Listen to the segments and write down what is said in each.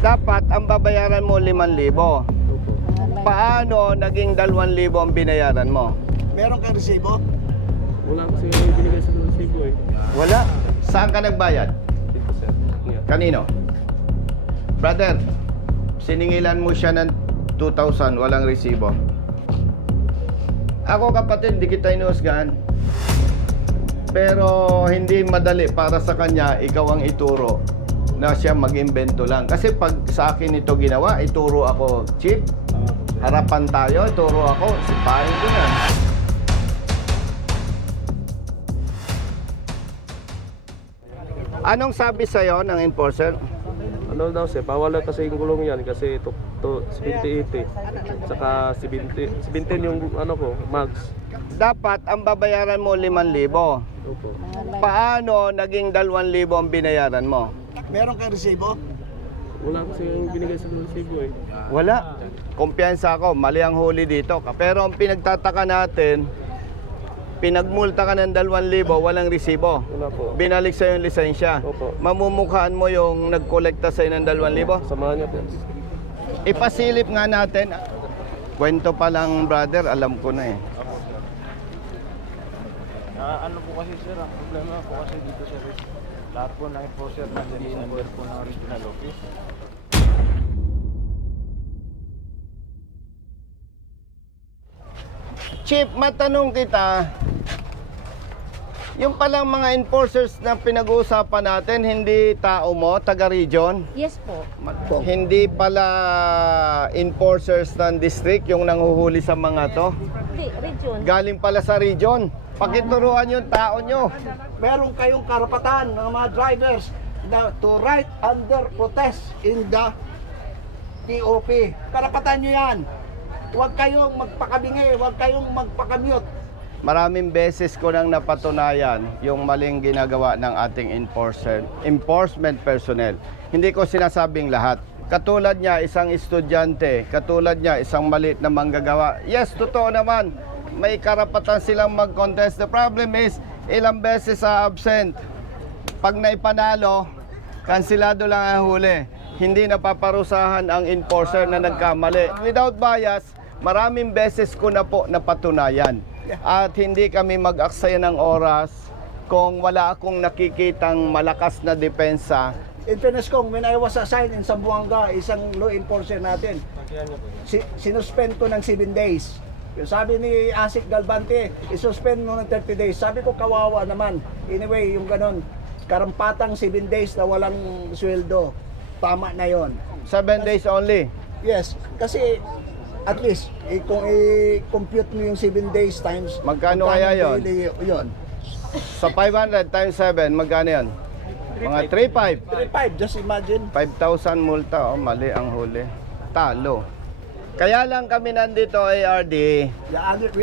dapat ang babayaran mo 5,000. Opo. Paano naging 2,000 ang binayaran mo? Meron kang resibo? Wala kasi yung binigay sa resibo eh. Wala. Saan ka nagbayad? Dito sir. Kanino? Brother, siningilan mo siya ng 2,000, walang resibo. Ako kapatid, di kita inuusgan. Pero hindi madali para sa kanya, ikaw ang ituro na siya mag-imbento lang. Kasi pag sa akin ito ginawa, ituro ako, Chief, harapan tayo, ituro ako, sipahin ko na. Anong sabi sa'yo ng enforcer? Ano daw sir, bawal na kasi yung gulong yan kasi to, to 70-80. Saka 70, 17 yung ano ko, mags. Dapat ang babayaran mo 5,000. Opo. Paano naging 2,000 ang binayaran mo? Meron kang resibo? Wala kasi yung binigay sa resibo eh. Wala. Kumpiyansa ako, mali ang huli dito. Pero ang pinagtataka natin, pinagmulta ka ng 2,000, walang resibo. Wala po. Binalik sa'yo yung lisensya. Opo. Mamumukhaan mo yung nagkolekta sa'yo ng 2,000. Samahan niyo po. Ipasilip nga natin. Kwento pa lang, brother, alam ko na eh. Ah, ano po kasi sir, ang problema po kasi dito sir is lahat po ng enforcer nandiyan sa under po ng regional office. Chief, matanong kita, yung palang mga enforcers na pinag-uusapan natin, hindi tao mo, taga-region? Yes po. Hindi pala enforcers ng district yung nanghuhuli sa mga to. Hindi, region. Galing pala sa region. Pakituruan yung tao nyo. Meron kayong karapatan ng mga drivers na to ride under protest in the TOP. Karapatan nyo yan. Huwag kayong magpakabingi, huwag kayong magpakamute. Maraming beses ko nang napatunayan yung maling ginagawa ng ating enforcer, enforcement personnel. Hindi ko sinasabing lahat. Katulad niya, isang estudyante, katulad niya, isang malit na manggagawa. Yes, totoo naman. May karapatan silang mag-contest. The problem is, ilang beses sa absent. Pag naipanalo, kansilado lang ang huli. Hindi napaparusahan ang enforcer na nagkamali. Without bias, maraming beses ko na po napatunayan. At hindi kami mag-aksaya ng oras kung wala akong nakikitang malakas na depensa. In fairness kong, when I was assigned in Zamboanga, isang law enforcer natin, si, sinuspend ko ng 7 days. Yung sabi ni Asik Galbante, isuspend mo ng 30 days. Sabi ko, kawawa naman. Anyway, yung ganon, karampatang 7 days na walang sweldo. Tama na yon. Seven days only. Yes, kasi at least, eh, kung i-compute mo yung 7 days times, Magkano kaya yun? daily yun? Sa 500 times 7, magkano yan? Mga 3,500. 3.5, just imagine. 5,000 multa, oh, mali ang huli. Talo. Kaya lang kami nandito, ARD,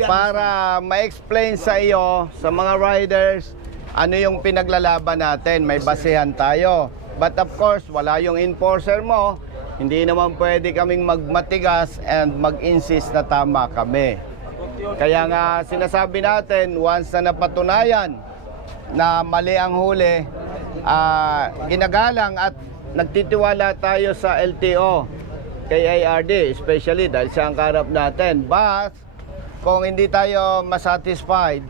para ma-explain sa iyo, sa mga riders, ano yung pinaglalaban natin. May basehan tayo. But of course, wala yung enforcer mo. Hindi naman pwede kaming magmatigas and mag-insist na tama kami. Kaya nga sinasabi natin, once na napatunayan na mali ang huli, ah, ginagalang at nagtitiwala tayo sa LTO kay ARD, especially dahil siya ang karap natin. But, kung hindi tayo masatisfied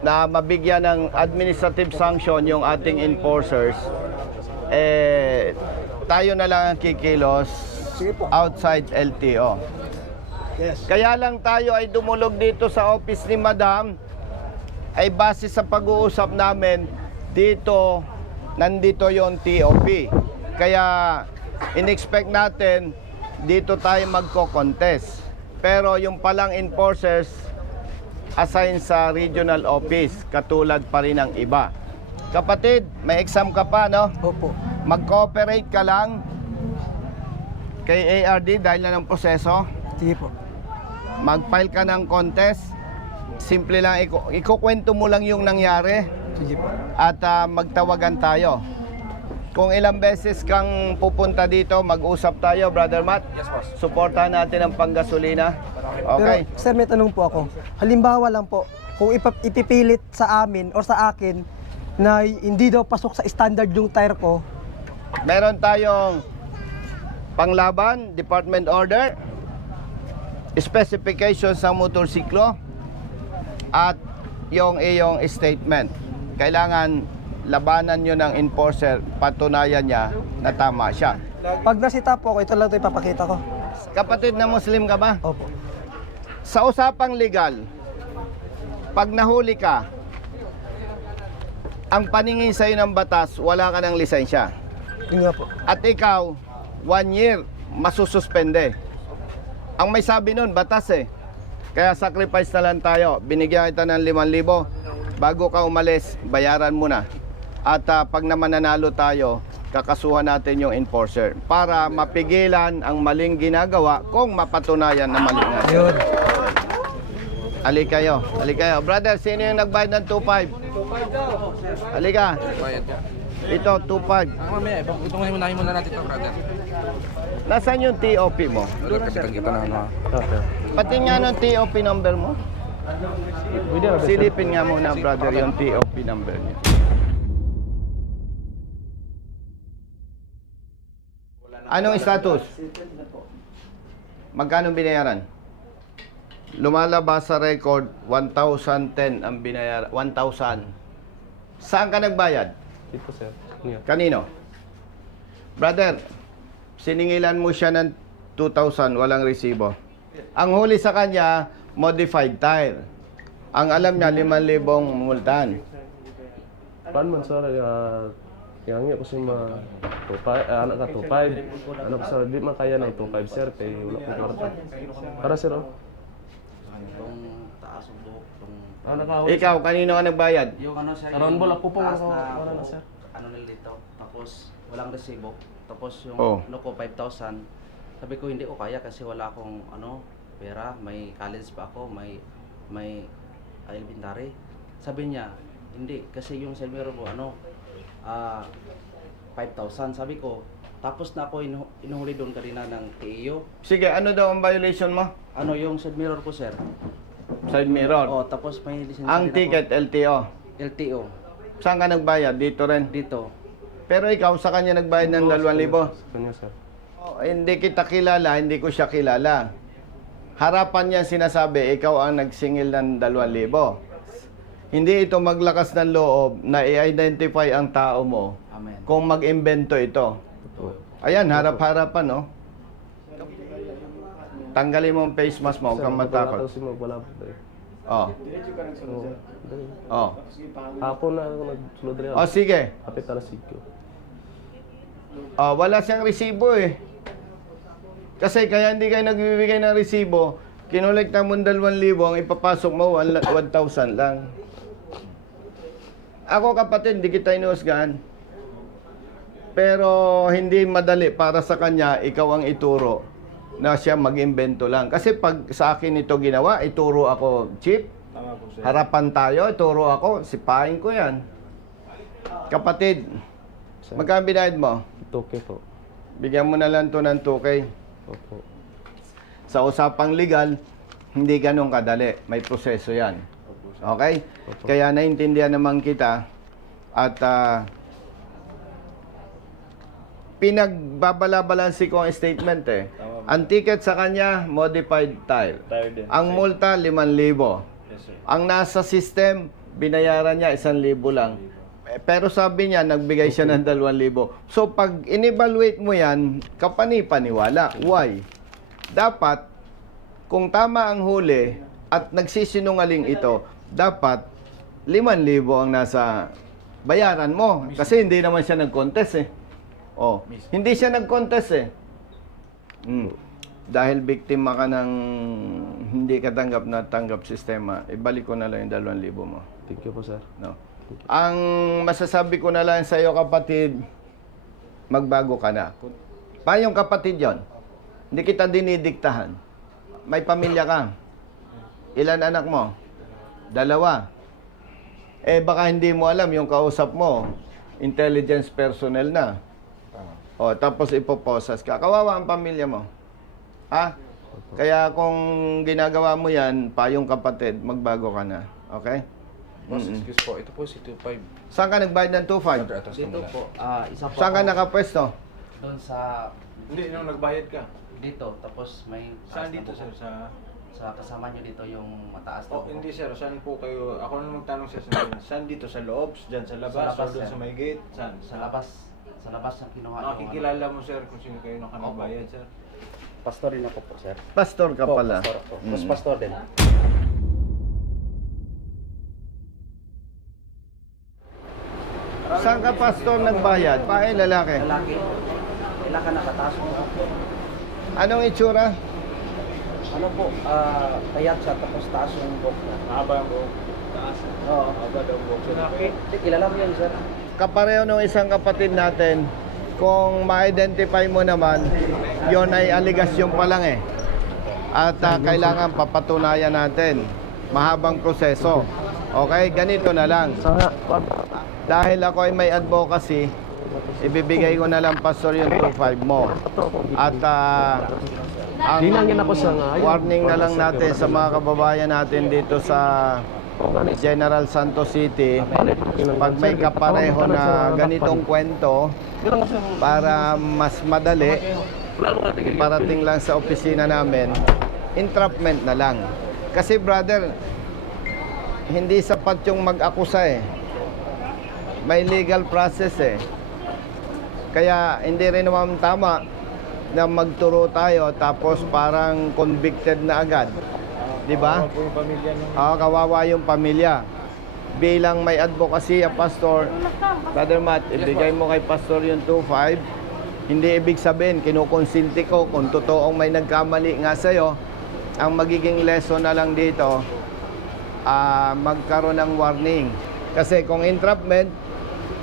na mabigyan ng administrative sanction yung ating enforcers, eh, tayo na lang ang kikilos outside LTO. Yes. Kaya lang tayo ay dumulog dito sa office ni Madam ay base sa pag-uusap namin dito nandito yon TOP. Kaya in-expect natin dito tayo magko-contest. Pero yung palang enforcers assign sa regional office katulad pa rin ng iba. Kapatid, may exam ka pa, no? Opo. Mag-cooperate ka lang kay ARD dahil na ng proseso Sige po. mag-file ka ng contest, simple lang, iku- ikukwento mo lang yung nangyari Sige po. at ah, magtawagan tayo. Kung ilang beses kang pupunta dito, mag-usap tayo, Brother Matt. Yes, boss. Suportahan natin ang panggasolina. Okay. Pero, sir, may tanong po ako. Halimbawa lang po, kung ipap- ipipilit sa amin o sa akin na hindi daw pasok sa standard yung tire ko, Meron tayong panglaban, department order, specifications sa motorsiklo, at yung iyong statement. Kailangan labanan nyo ng enforcer, patunayan niya na tama siya. Pag nasita po ako, ito lang ito ipapakita ko. Kapatid na Muslim ka ba? Opo. Sa usapang legal, pag nahuli ka, ang paningin sa'yo ng batas, wala ka ng lisensya. Yun nga po. At ikaw, one year, masususpende. Ang may sabi nun, batas eh. Kaya sacrifice na lang tayo. Binigyan kita ng 5,000. Bago ka umalis, bayaran mo na. At ah, pag naman nanalo tayo, kakasuhan natin yung enforcer para mapigilan ang maling ginagawa kung mapatunayan na mali nga. Yun. Ali kayo, ali kayo. Brother, sino yung nagbayad ng 2.5? 2.5 Halika. Ito, 2.5. Ah, mamaya, ibang itungahin muna muna natin ito, brother. Nasaan yung TOP mo? Kapitan kita na ano. Pati nga ng TOP number mo. Na? Silipin nga muna, brother, yung TOP number niya. Anong status? Magkano binayaran? Lumalabas sa record, 1,010 ang binayaran. 1,000. Saan ka nagbayad? Dito, sir. Yan. Kanino? Brother, siningilan mo siya ng 2,000, walang resibo. Ang huli sa kanya, modified tire. Ang alam niya, 5,000 multan. Paano man, sir? Uh, yang nga kasi ma... Tupay, ah, anak ka, 2.5. Ano ko, sir? Di man kaya ng 2.5, sir. Kaya wala ko kwarta. Para, sir, oh. Itong taas ng buhok, itong... Ah, Ikaw, kanino ka nagbayad? Yung ano sir, Around ball, ako po, taas ako- na wala na, buhok, sir. ano nila dito. Tapos, walang resibo. Tapos yung Oh. ano ko, 5,000. Sabi ko, hindi ko kaya kasi wala akong ano, pera. May college pa ako, may may elementary. Sabi niya, hindi. Kasi yung sa ko, ano, ah, 5,000. Sabi ko, tapos na ako inu- inuhuli doon kanina ng TEO. Sige, ano daw ang violation mo? Ano yung side mirror ko, sir? Side mirror. Oh, tapos may lisensya ang din ticket, LTO. ako. LTO. Saan ka nagbayad? Dito rin. Dito. Pero ikaw, sa kanya nagbayad ng 2,000. Kanya, sir. Oh, hindi kita kilala, hindi ko siya kilala. Harapan niya sinasabi, ikaw ang nagsingil ng 2,000. Hindi ito maglakas ng loob na i-identify ang tao mo Amen. kung mag-imbento ito. Ayan, harap-harapan, no? Tanggalin mo ang face mask mo, huwag kang matakot. Wala mo, wala po. eh. Oh. Dali. oh. Hapon na ako nagsulod rin. Oh, sige. Kapit alas 5. Oh, wala siyang resibo eh. Kasi kaya hindi kayo nagbibigay ng resibo, kinolekta mo ng 2,000, ang ipapasok mo 1,000 lang. Ako kapatid, hindi kita inuusgahan. Pero hindi madali para sa kanya, ikaw ang ituro na siya mag-imbento lang. Kasi pag sa akin ito ginawa, ituro ako, Chief, harapan tayo, ituro ako, sipahin ko yan. Kapatid, magkano binayad mo? Toke po. Bigyan mo na lang to ng 2K. Opo. Sa usapang legal, hindi ganun kadali. May proseso yan. Okay? Kaya naintindihan naman kita at ah, pinagbabala-balansi ko ang statement eh. Ang ticket sa kanya, modified tire. Ang multa, 5,000. Ang nasa system, binayaran niya 1,000 lang. Eh, Pero sabi niya, nagbigay siya ng 2,000. So, pag in-evaluate mo yan, kapani-paniwala. Why? Dapat, kung tama ang huli at nagsisinungaling ito, dapat 5,000 ang nasa bayaran mo. Kasi hindi naman siya nag-contest eh. Oh, hindi siya nag-contest eh. Mm. Dahil biktima ka ng hindi katanggap na tanggap sistema, ibalik ko na lang yung 2,000 mo. Thank you po, sir. No. Ang masasabi ko na lang sa iyo kapatid, magbago ka na. Pa yung kapatid yon? Hindi kita dinidiktahan. May pamilya ka. Ilan anak mo? Dalawa. Eh baka hindi mo alam yung kausap mo, intelligence personnel na. O, tapos ipoposas ka. Kawawa ang pamilya mo. Ha? Kaya kung ginagawa mo yan, pa yung kapatid, magbago ka na. Okay? Boss, excuse po. Ito po si 25. Saan ka nagbayad ng 2.5? Brother, atas Dito po, ah, isa po Saan ka ako nakapwesto? doon sa Hindi, nung nagbayad ka. Dito, tapos may taas Saan na dito sir? Sa... Sa kasama nyo dito yung mataas na Oh, hindi sir, saan po kayo? Ako na magtanong sir sa Saan dito? Sa loob? Diyan sa labas? Sa labas, doon sir. sa may gate? Saan? Sa labas, sa labas yung kinuha yung Nakikilala mo sir kung sino kayo naka nagbayad sir? ano. Pastor din ako po, sir. Pastor ka Po, pala. Pastor ako. Mas Mm. pastor din. Saan ka pastor nagbayad? Pae lalaki. Lalaki, kailangan nakataas mo. Anong itsura? Ano po, ah, payat siya tapos taas yung buhok niya. Mahaba ang buhok. Oo. Mahaba daw ang buhok. Lalaki? Hindi, kilala mo yan, sir. Kapareho nung isang kapatid natin, kung ma-identify mo naman, yon ay aligasyon pa lang eh. At ah, kailangan papatunayan natin. Mahabang proseso. Okay, ganito na lang. Dahil ako ay may advocacy, ibibigay ko na lang pastor yung 2.5 mo. At ah, ang warning na lang natin sa mga kababayan natin dito sa General Santos City, pag may kapareho na ganitong kwento, para mas madali, parating lang sa opisina namin, entrapment na lang. Kasi brother, hindi sapat yung mag-akusa eh. May legal process eh. Kaya hindi rin naman tama na magturo tayo tapos parang convicted na agad. 'Di ba? Yung pamilya nung Ah, kawawa yung pamilya. Bilang may advocacy, pastor, Brother Matt, ibigay mo kay pastor yung 2.5. Hindi ibig sabihin, kinukonsinti ko kung totoong may nagkamali nga sa'yo. Ang magiging lesson na lang dito, ah, magkaroon ng warning. Kasi kung entrapment,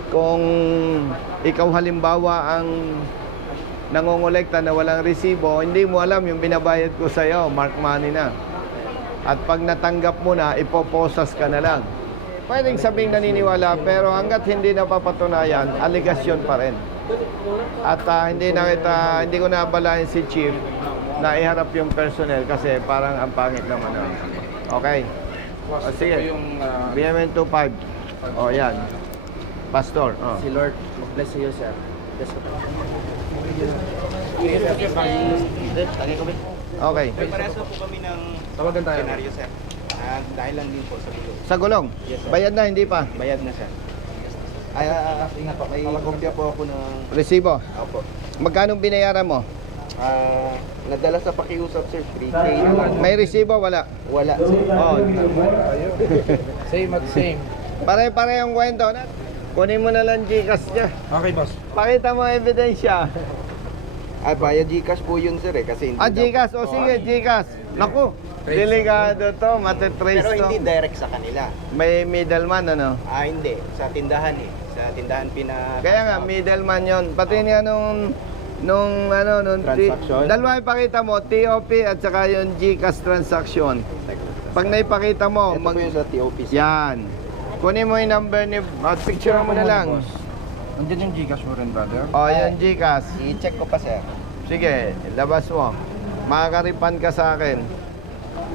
kung ikaw halimbawa ang nangongolekta na walang resibo, hindi mo alam yung binabayad ko sa'yo, mark money na. At pag natanggap mo na, ipoposas ka na lang. Pwedeng sabing naniniwala, pero hanggat hindi napapatunayan, aligasyon pa rin. At ah, hindi na kita, hindi ko nabalayan si Chief na iharap yung personnel kasi parang ang pangit naman. ah. Okay. O, sige. ah, BMN 25. O, yan. Pastor. Oh. Si Lord, mag-bless you, sir. Bless you. Okay. Pareso po kami ng tawagan tayo. senaryo, sir. Ah, dahil lang din po sa gulo. Sa gulong. Bayad na, hindi pa. Bayad na, sir. Ay, ah, ingat po. May kopya po ako ng... Resibo. Opo. Magkano binayaran mo? Ah, nadala sa pakiusap, sir. 3K naman. May resibo, wala. Wala, sir. Oh, Same at same. pare-pare yung kwento. Kunin mo na lang Gcash niya. Okay, boss. Pakita mo ebidensya. Ah, via Gcash po yun, sir, eh. Kasi hindi Ah, daw- Gcash. O sige, Gcash. Naku, delikado to. Matetrace Pero to. hindi direct sa kanila. May middleman, ano? Ah, hindi. Sa tindahan, eh. Sa tindahan pina... Kaya nga, middleman yon. Pati niya nung nung ano nung Transaction? dalawa ipakita mo TOP at saka yung GCash transaction pag naipakita mo Ito mag po yung sa TOP, sir. yan kunin mo yung number ni at picture mo na lang Nandiyan yung Gcash mo rin, brother. o yung GCash I-check ko pa, sir. sige labas mo makakaripan ka sa akin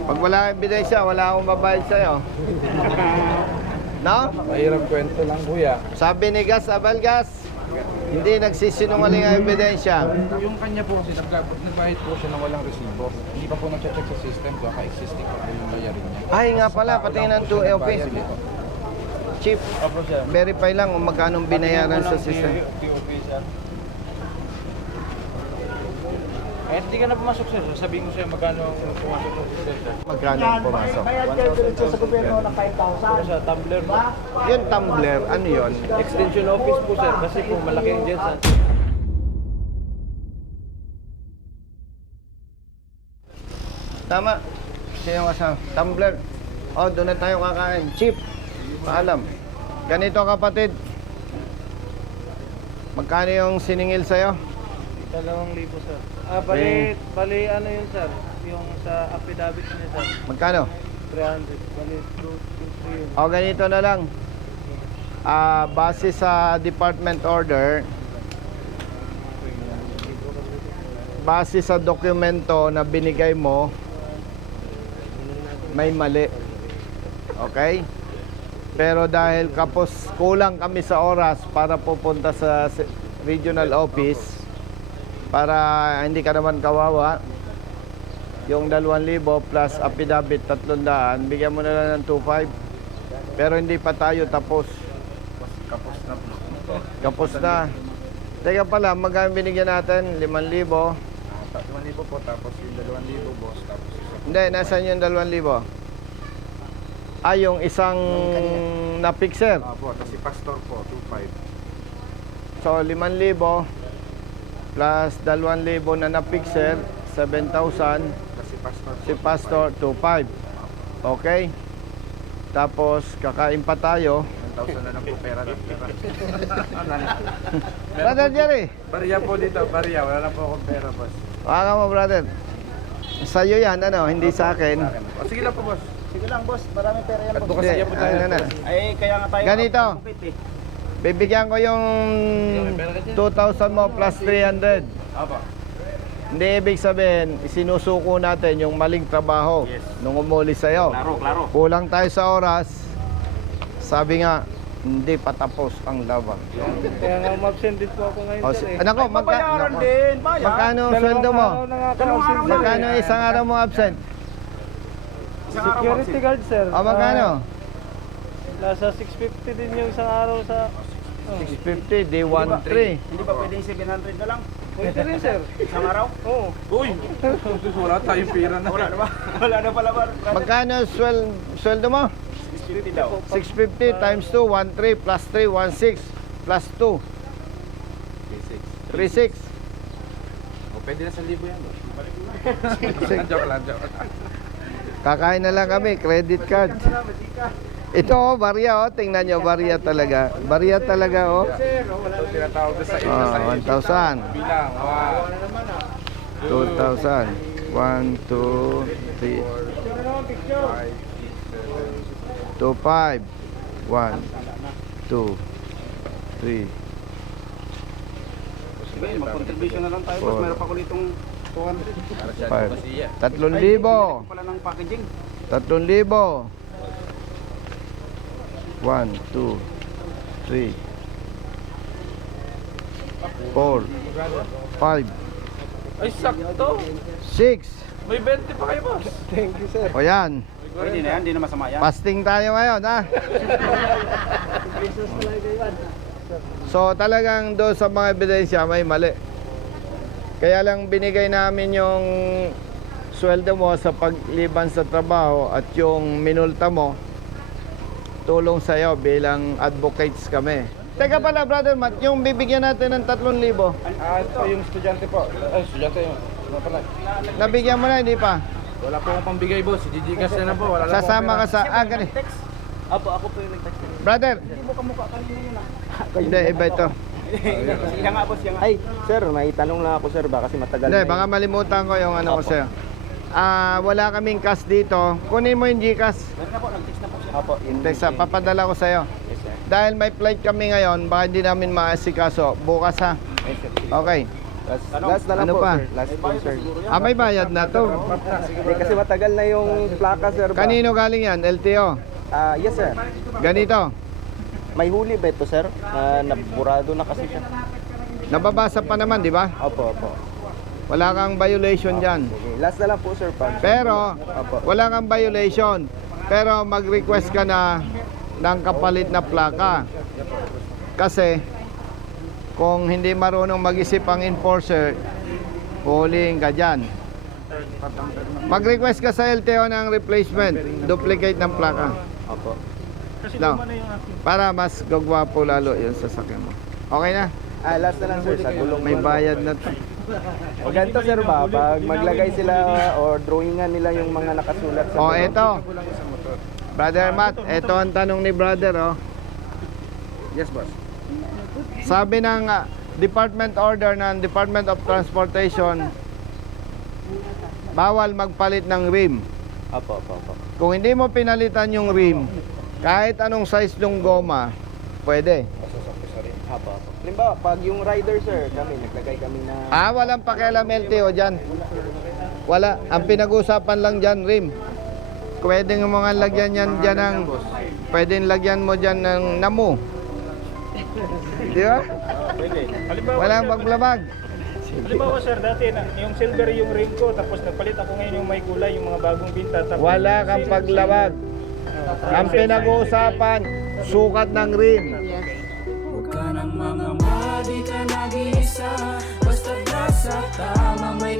pag wala kang ebidensya wala akong babayad sa'yo no? Mahirap kwento lang, kuya. sabi ni Gas Abel Gas hindi nagsisinungaling ang ebidensya Yung kanya po kasi nag- nagbayad po siya ng walang resibo. Hindi pa po nag-check sa system, baka existing pa po yung bayarin niya. Ay nga pala, pati ng 2LP. Chief, verify lang kung magkano binayaran sa system. TOP, sir. Eh, hindi ka na pumasok, sir. Sabihin ko sa'yo magkano ang pumasok ng system, sir. Magkano ang pumasok? Bayad kayo diretso sa gobyerno ng 5,000. Sa Tumblr? Yung tumbler, ano yun? extension office po, sir. Kasi po malaki yung dyan, sir. Tama. Sino ka sa tumbler? Oh, doon na tayo kakain. Chief, paalam. Ganito kapatid. Magkano yung siningil sa'yo? Dalawang libo, sir. Ah, bali, bali ano yun, sir? Yung sa affidavit niya, sir. Magkano? 300. Bali, 2, 2, 3 yun. O ganito na lang. Ah, base sa department order, base sa dokumento na binigay mo, may mali. Okay? Pero dahil kapos kulang kami sa oras para pupunta sa regional office, para hindi ka naman kawawa. Yung 2,000 plus affidavit 300, bigyan mo na lang ng 2,500. Pero hindi pa tayo tapos. Kapos na po. Kapos na. Teka pala, magkano binigyan natin? 5,000. Ah, 1,000 po, tapos yung 2,000 boss, tapos. Hindi, nasan yung 2,000? Ah, yung isang na-fixer. Ah po, tapos si Pastor po, 2,500. So, 5,000 plus 2,000 na na-fixer, 7,000. Tapos si Pastor po, Si Pastor, 2,500. Okay? Tapos, kakain pa tayo. 1,000 na lang po pera. pera. Brother Jerry, Barya po dito, barya. Wala na po akong pera, boss. baka mo brother. Sa'yo yan, ano, hindi sa akin. O, sige lang po, boss. Sige lang boss, maraming pera yan boss. bukas Hindi, po tayo. ano na. Ay, kaya nga tayo Ganito. eh. Bibigyan ko yung 2,000 mo plus 300. Aba. Hindi ibig sabihin, isinusuko natin yung maling trabaho nung umuli sa'yo. Klaro, klaro. Kulang tayo sa oras. Sabi nga, hindi patapos ang laban. Kaya nga umabsent din po ako ngayon O, sir si, eh. anak ko, magka, Bayaran nako. din, magkano ang sweldo mo? Dalawang araw na nga ako Dalawang absent, araw sir. na. Magkano isang araw mo absent? Security guard sir. O magkano? Ah, nasa 650 din yung isang araw sa... Oh. 650, di 1,300. Hindi ba pwedeng 700 na lang? Pwede rin sir. Isang araw? Oo. Uy! Wala tayong pera na. Wala na ba? Wala na pala ba? Magkano swel, sweldo mo? 650 daw. 650 times 2, 1,300 plus 3, 1,600 plus 2, 3,600. O, pwede na sa libo yan, boss. joke lang, joke. Kakain na lang kami, credit card. Ito oh, barya oh, tingnan nyo, barya talaga. Barya talaga oh. Ito tinatawag sa ito sa Oh, 1,000, bilang. Ah, 2,000, 1, 2, 3, 2, 5, 1, 2, 3, Sige, mag-contribution na lang tayo. Meron pa ko 200 para siya 5, basiya. 3,000, pala ng packaging. 3,000. 1, 2, 3, 4, 5, Ay, sakto! 6. May 20 pa kayo, boss. Thank you sir. O yan, Pwede na yan, hindi na masama yan. fasting tayo ngayon ha. So talagang doon sa mga ebidensya may mali. Kaya lang binigay namin yung sweldo mo sa pagliban sa trabaho at yung minulta mo tulong sa iyo bilang advocates kami. Teka pala brother Matt, yung bibigyan natin ng 3,000, Ah, ito yung estudyante po. Ay, estudyante yun. Ano pala? nabigyan mo na hindi pa? Wala po akong pambigay, boss. Gigigas na na po. Wala lang Sasama ka sa... Ah, ganun. Apo, ako po yung nag-text. Brother, Hindi mo kamukha kanina yun ah. hindi, iba ito. Siya nga boss, siya nga. Ay, sir, may tanong lang ako sir, baka kasi matagal Hindi, baka malimutan ko yung ano ko sa'yo. Ah, wala kaming cash dito. Kunin mo yung GCash. Meron na po, nag-text na po siya. Apo, in Text, papadala ko sa'yo. Yes, sir. Dahil may flight kami ngayon, baka hindi namin maasikaso. Bukas ha. Yes, sir. Okay. Last, last na lang Ano po, pa? sir. Last po, sir. Ah, may bayad na to. Hindi, kasi matagal na yung plaka, sir. ba? Kanino galing yan? LTO. Ah, yes, sir. Ganito. May huli ba ito, sir? Na naburado na kasi siya. Nababasa pa naman, di ba? Opo, opo. Wala kang violation dyan. Sige, last na lang po, sir. Pag Pero, Opo. wala kang violation. Pero mag-request ka na ng kapalit na plaka. Kasi, kung hindi marunong mag-isip ang enforcer, huliin ka dyan. Mag-request ka sa LTO ng replacement, duplicate ng plaka. Opo. No, para mas gagwapo lalo yung sasakyan mo. Okay na? Ah, last na lang, sir. Sa gulong May bayad na to. O ganito, sir ba? Pag maglagay sila or drawingan nila yung mga nakasulat sa O, gulong. eto. Brother Matt, eto ang tanong ni brother, oh. Yes, boss. Sabi ng ah, Department Order ng Department of Transportation, bawal magpalit ng rim. Opo, opo, opo. Kung hindi mo pinalitan yung rim, kahit anong size ng goma, pwede. Opo, opo. Halimbawa, pag yung rider, sir, kami, naglagay kami na... Ah, walang pakialam LTO dyan. Wala. Ang pinag-usapan lang dyan, rim. Pwede nga mga lagyan yan dyan ng... Pwede lagyan mo dyan ng namu. Di ba? Walang paglabag. Halimbawa sir, dati na, yung silver yung rim ko, tapos nagpalit ako ngayon yung may kulay, yung mga bagong binta. Tapos Wala kang paglawag. Ang pinag-uusapan, sukat ng rim. Huwag ka nang mangamba, di ka nag-iisa Basta nasa tama may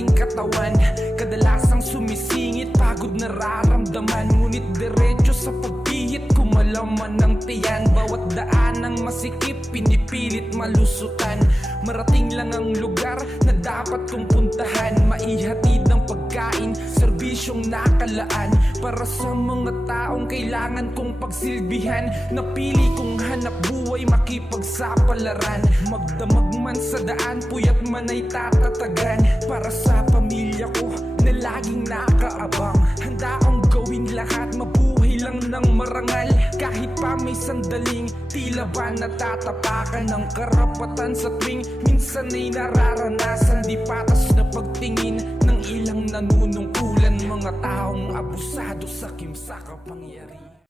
ring katawan. Kadalasang sumisingit, pagod nararamdaman. Ngunit diretso sa pagpihit, kumalaman ng tiyan. Bawat daan ng masikip, pinipilit malusutan. Marating lang ang lugar na dapat kong puntahan. Maihatid ng pagkain, serbisyong nakalaan. Para sa mga taong kailangan kong pagsilbihan Napili kong hanap buhay makipagsapalaran. Magdamag man sa daan, puyat man ay tatatagan. Para sa pamilya ko na laging nakaabang. Handa akong gawin lahat, mabuhay lang ng marangal. Kahit pa may sandaling, tila ba natatapakan ng karapatan? Sa tuwing Minsan ay nararanasan, di patas na pagtingin. Ng ilang nanunungkulan, mga taong abusado sa kimsa kapangyarihan